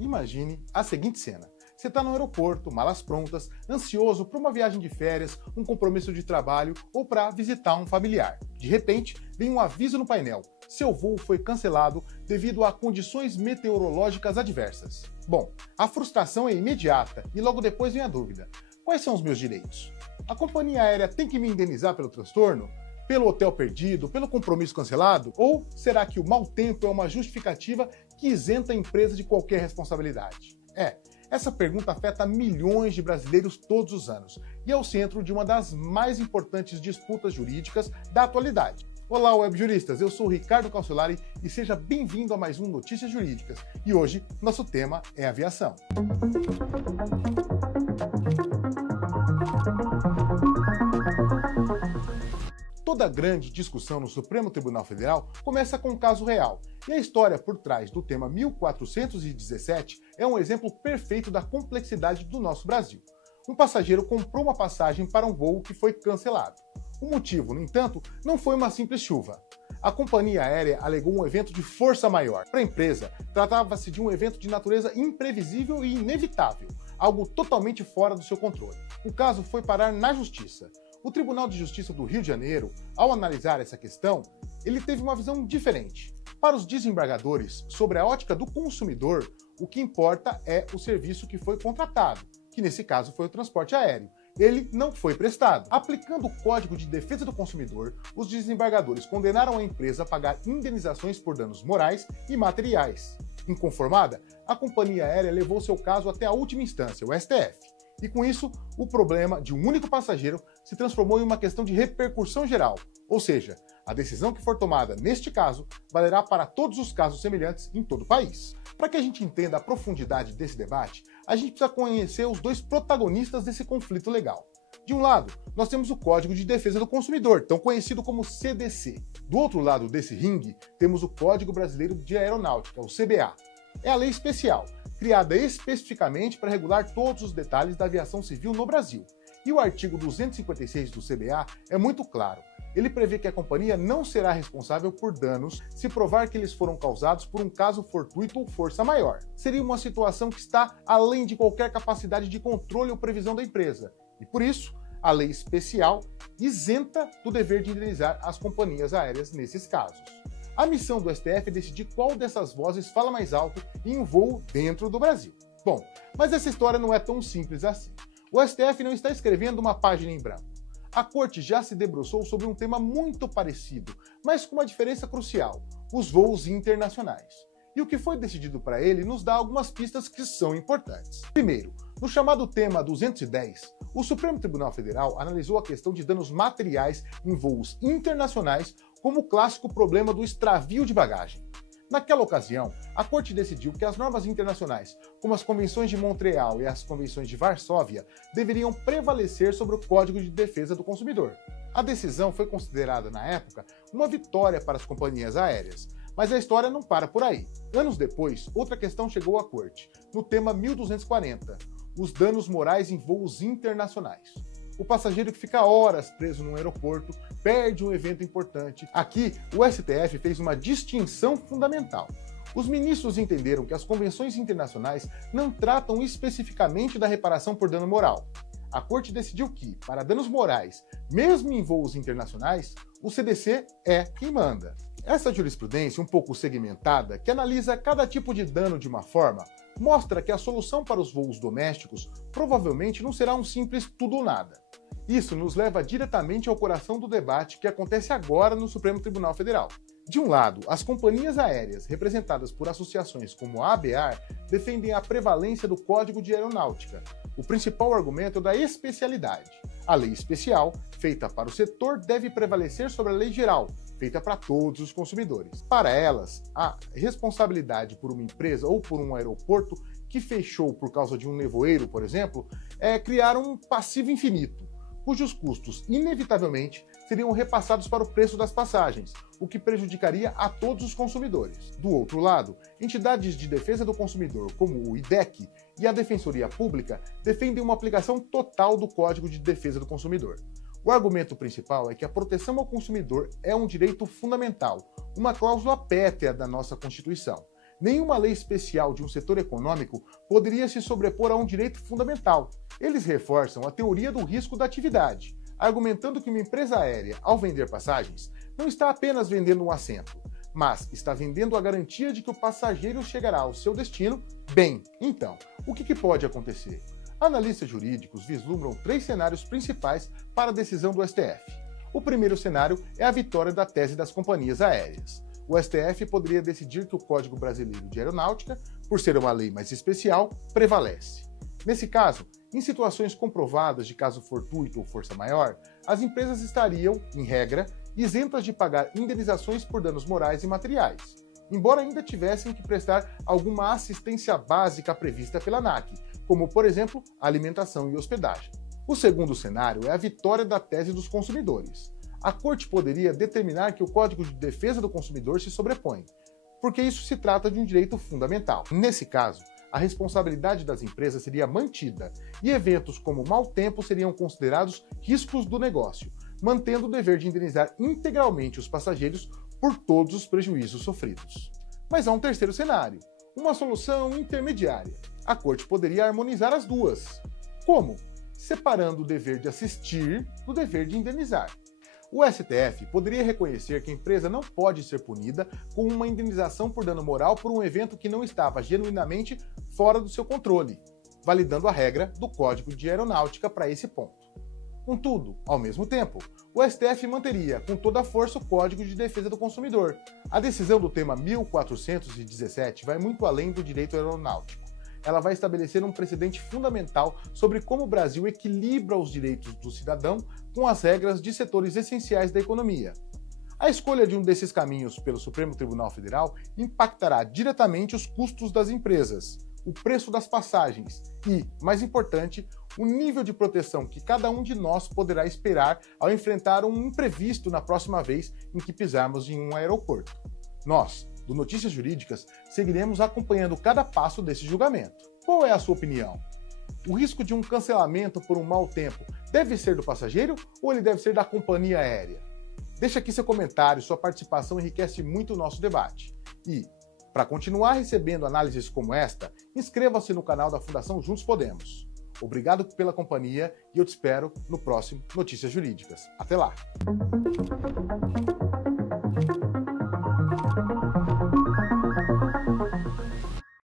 Imagine a seguinte cena. Você está no aeroporto, malas prontas, ansioso para uma viagem de férias, um compromisso de trabalho ou para visitar um familiar. De repente, vem um aviso no painel. Seu voo foi cancelado devido a condições meteorológicas adversas. Bom, a frustração é imediata e logo depois vem a dúvida. Quais são os meus direitos? A companhia aérea tem que me indenizar pelo transtorno? Pelo hotel perdido? Pelo compromisso cancelado? Ou será que o mau tempo é uma justificativa que isenta a empresa de qualquer responsabilidade? Essa pergunta afeta milhões de brasileiros todos os anos e é o centro de uma das mais importantes disputas jurídicas da atualidade. Olá, webjuristas! Eu sou Ricardo Calciolari e seja bem-vindo a mais um Notícias Jurídicas. E hoje, nosso tema é aviação. Toda grande discussão no Supremo Tribunal Federal começa com um caso real, e a história por trás do tema 1417 é um exemplo perfeito da complexidade do nosso Brasil. Um passageiro comprou uma passagem para um voo que foi cancelado. O motivo, no entanto, não foi uma simples chuva. A companhia aérea alegou um evento de força maior. Para a empresa, tratava-se de um evento de natureza imprevisível e inevitável, algo totalmente fora do seu controle. O caso foi parar na Justiça. O Tribunal de Justiça do Rio de Janeiro, ao analisar essa questão, ele teve uma visão diferente. Para os desembargadores, sobre a ótica do consumidor, o que importa é o serviço que foi contratado, que nesse caso foi o transporte aéreo. Ele não foi prestado. Aplicando o Código de Defesa do Consumidor, os desembargadores condenaram a empresa a pagar indenizações por danos morais e materiais. Inconformada, a companhia aérea levou seu caso até a última instância, o STF. E com isso, o problema de um único passageiro se transformou em uma questão de repercussão geral, ou seja, a decisão que for tomada neste caso valerá para todos os casos semelhantes em todo o país. Para que a gente entenda a profundidade desse debate, a gente precisa conhecer os dois protagonistas desse conflito legal. De um lado, nós temos o Código de Defesa do Consumidor, tão conhecido como CDC. Do outro lado desse ringue, temos o Código Brasileiro de Aeronáutica, o CBA. É a lei especial, criada especificamente para regular todos os detalhes da aviação civil no Brasil. E o artigo 256 do CBA é muito claro. Ele prevê que a companhia não será responsável por danos se provar que eles foram causados por um caso fortuito ou força maior. Seria uma situação que está além de qualquer capacidade de controle ou previsão da empresa. E por isso, a lei especial isenta do dever de indenizar as companhias aéreas nesses casos. A missão do STF é decidir qual dessas vozes fala mais alto em um voo dentro do Brasil. Bom, mas essa história não é tão simples assim. O STF não está escrevendo uma página em branco. A Corte já se debruçou sobre um tema muito parecido, mas com uma diferença crucial: os voos internacionais. E o que foi decidido para ele nos dá algumas pistas que são importantes. Primeiro, no chamado tema 210, o Supremo Tribunal Federal analisou a questão de danos materiais em voos internacionais como o clássico problema do extravio de bagagem. Naquela ocasião, a Corte decidiu que as normas internacionais, como as Convenções de Montreal e as Convenções de Varsóvia, deveriam prevalecer sobre o Código de Defesa do Consumidor. A decisão foi considerada, na época, uma vitória para as companhias aéreas, mas a história não para por aí. Anos depois, outra questão chegou à Corte, no tema 1240, os danos morais em voos internacionais. O passageiro que fica horas preso num aeroporto perde um evento importante. Aqui, o STF fez uma distinção fundamental. Os ministros entenderam que as convenções internacionais não tratam especificamente da reparação por dano moral. A Corte decidiu que, para danos morais, mesmo em voos internacionais, o CDC é quem manda. Essa jurisprudência, um pouco segmentada, que analisa cada tipo de dano de uma forma, mostra que a solução para os voos domésticos provavelmente não será um simples tudo ou nada. Isso nos leva diretamente ao coração do debate que acontece agora no Supremo Tribunal Federal. De um lado, as companhias aéreas, representadas por associações como a ABAR, defendem a prevalência do Código de Aeronáutica. O principal argumento é o da especialidade. A lei especial, feita para o setor, deve prevalecer sobre a lei geral, feita para todos os consumidores. Para elas, a responsabilidade por uma empresa ou por um aeroporto que fechou por causa de um nevoeiro, por exemplo, é criar um passivo infinito, cujos custos, inevitavelmente, seriam repassados para o preço das passagens, o que prejudicaria a todos os consumidores. Do outro lado, entidades de defesa do consumidor, como o IDEC e a Defensoria Pública, defendem uma aplicação total do Código de Defesa do Consumidor. O argumento principal é que a proteção ao consumidor é um direito fundamental, uma cláusula pétrea da nossa Constituição. Nenhuma lei especial de um setor econômico poderia se sobrepor a um direito fundamental. Eles reforçam a teoria do risco da atividade, argumentando que uma empresa aérea, ao vender passagens, não está apenas vendendo um assento, mas está vendendo a garantia de que o passageiro chegará ao seu destino bem. Então, o que pode acontecer? Analistas jurídicos vislumbram 3 cenários principais para a decisão do STF. O primeiro cenário é a vitória da tese das companhias aéreas. O STF poderia decidir que o Código Brasileiro de Aeronáutica, por ser uma lei mais especial, prevalece. Nesse caso, em situações comprovadas de caso fortuito ou força maior, as empresas estariam, em regra, isentas de pagar indenizações por danos morais e materiais, embora ainda tivessem que prestar alguma assistência básica prevista pela ANAC, como, por exemplo, alimentação e hospedagem. O segundo cenário é a vitória da tese dos consumidores. A Corte poderia determinar que o Código de Defesa do Consumidor se sobrepõe, porque isso se trata de um direito fundamental. Nesse caso, a responsabilidade das empresas seria mantida e eventos como mau tempo seriam considerados riscos do negócio, mantendo o dever de indenizar integralmente os passageiros por todos os prejuízos sofridos. Mas há um terceiro cenário, uma solução intermediária. A Corte poderia harmonizar as duas. Como? Separando o dever de assistir do dever de indenizar. O STF poderia reconhecer que a empresa não pode ser punida com uma indenização por dano moral por um evento que não estava genuinamente fora do seu controle, validando a regra do Código de Aeronáutica para esse ponto. Contudo, ao mesmo tempo, o STF manteria com toda a força o Código de Defesa do Consumidor. A decisão do tema 1417 vai muito além do direito aeronáutico. Ela vai estabelecer um precedente fundamental sobre como o Brasil equilibra os direitos do cidadão com as regras de setores essenciais da economia. A escolha de um desses caminhos pelo Supremo Tribunal Federal impactará diretamente os custos das empresas, o preço das passagens e, mais importante, o nível de proteção que cada um de nós poderá esperar ao enfrentar um imprevisto na próxima vez em que pisarmos em um aeroporto. Nós, do Notícias Jurídicas, seguiremos acompanhando cada passo desse julgamento. Qual é a sua opinião? O risco de um cancelamento por um mau tempo deve ser do passageiro ou ele deve ser da companhia aérea? Deixa aqui seu comentário, sua participação enriquece muito o nosso debate. E, para continuar recebendo análises como esta, inscreva-se no canal da Fundação Juntos Podemos. Obrigado pela companhia e eu te espero no próximo Notícias Jurídicas. Até lá!